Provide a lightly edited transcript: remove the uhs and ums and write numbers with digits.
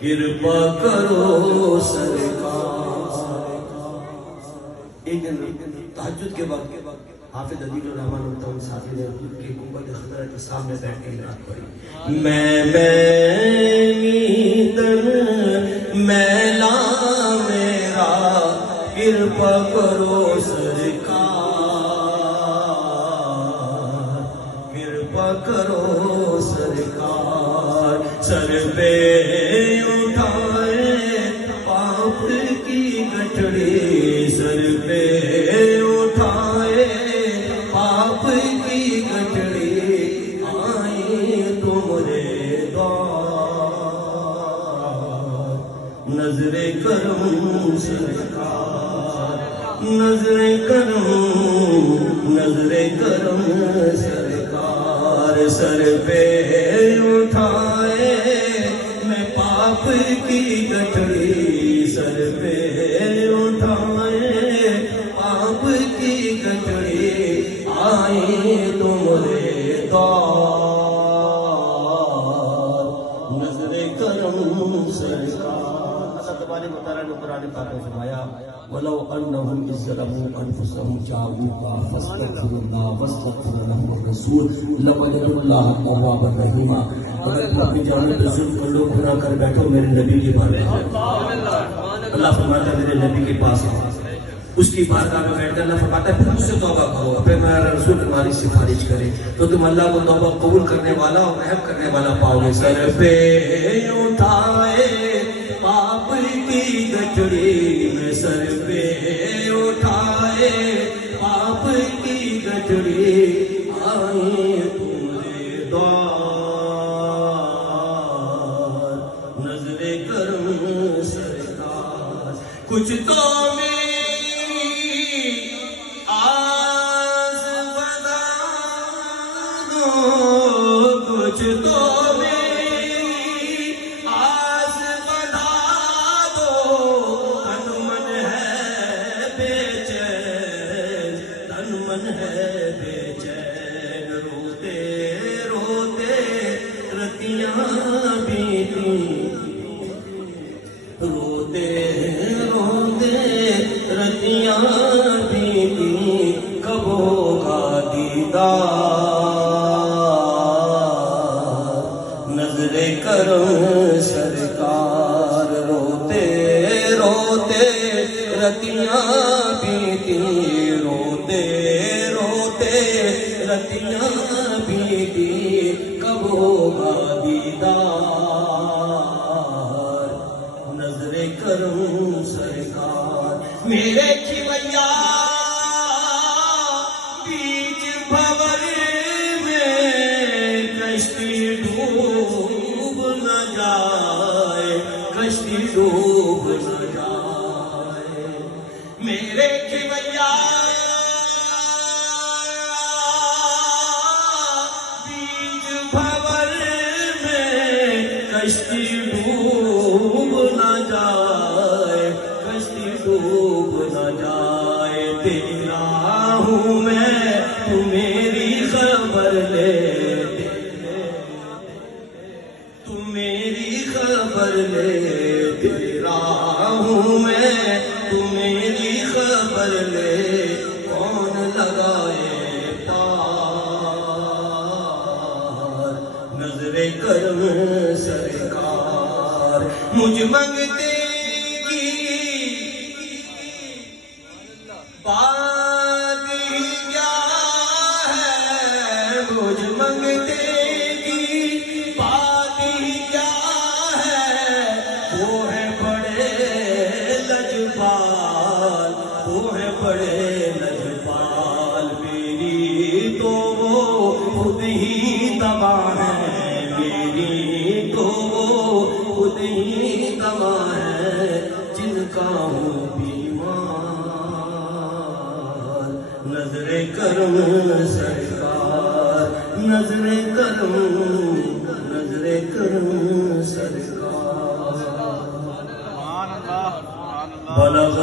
کرپا کرو سرکار۔ ایک دن تہجد کے وقت حافظ عدیل الرحمن الرحمن ساتھی نے خود کے گنبد خضرا کے سامنے بیٹھ کے نعت پڑھی، میں تن میلا میرا کرپا کرو سرکار، کرپا کرو سرکار، سر پہ اٹھائے پاپ کی گٹھڑی، سر پہ اٹھائے پاپ کی گٹھڑی، آئی تمہارے دوار، نظر کرم سرکار، نظر کرم، نظر کرم سرکار، سر پہ اٹھائے میں پاپ کی گٹھڑی، سر پہ اٹھائے پاپ کی گٹھڑی، آئی تمہارے دوار، نظر کرم سرکار۔ اللہ تبارک و تعالیٰ نے قرآن پاک میں فرمایا وَلَوْ أَنَّهُمْ إِذْ ظَلَمُوا أَنفُسَهُمْ جَاءُوكَ فَاسْتَغْفَرُوا اللَّهَ وَاسْتَغْفَرَ لَهُمُ الرَّسُولُ لَوَجَدُوا اللَّهَ تَوَّابًا رَحِيمًا۔ اگر تم اپنی جانوں پہ ظلم کر لو، گناہ کر بیٹھو، میرے نبی کی بارگاہ میں اللہ فرماتا ہے میرے نبی کے پاس آؤ، اس کی بارگاہ میں بیٹھ کر اللہ فرماتا ہے پھر مجھ سے توبہ کرو، پھر میرا رسول تمہاری سفارش کرے، تو تم اللہ کو توبہ قبول کرنے والا اور رحم کرنے والا پاؤ گے۔ سر پہ اٹھائے پاپ کی گٹھڑی، میں سر پہ اٹھائے پاپ کی گٹھڑی، آئی تمہارے دوار، نظر کرم سرکار۔ کچھ تو میری آس بتا دو، کچھ تو میری آس بتا دو، تن من ہے بے چین، تن من ہے بے چین، روتے روتے رتیاں بیتی، روتے روتے رتیاں بیتی، کب ہوگا دیدار، نظر کرم سرکار، روتے روتے رتیاں بیتی، روتے روتے رتیاں بیتی، کب ہوگا دیدار، نظر کرم سرکار۔ میرے کھویا بیچ بھور میں کشتی ڈوب نہ جائے، کشتی ڈوب نہ جائے، میرے کھویا بیچ بھور میں کشتی ڈوب نہ جائے، کشتی ڈوب نہ جائے، تیرا ہوں میں تو میری خبر لے، تو میری خبر لے، تیرا ہوں میں تو میری خبر لے، کون لگائے پار، نظر کرم سرکار۔ مجھ منگتے کی بات ہی کیا ہے، مجھ منگتے کی بات ہی کیا ہے، وہ ہے بڑے لجپال، وہ ہے بڑے لجپال، میری تو وہ خود ہی تباہ ہے، میری تو وہ خود ہی تباہ ہے، جن کا ہوں بیمار، نظر کرم سرکار، نظر کرم، نظر کرم سرکار۔ بلغ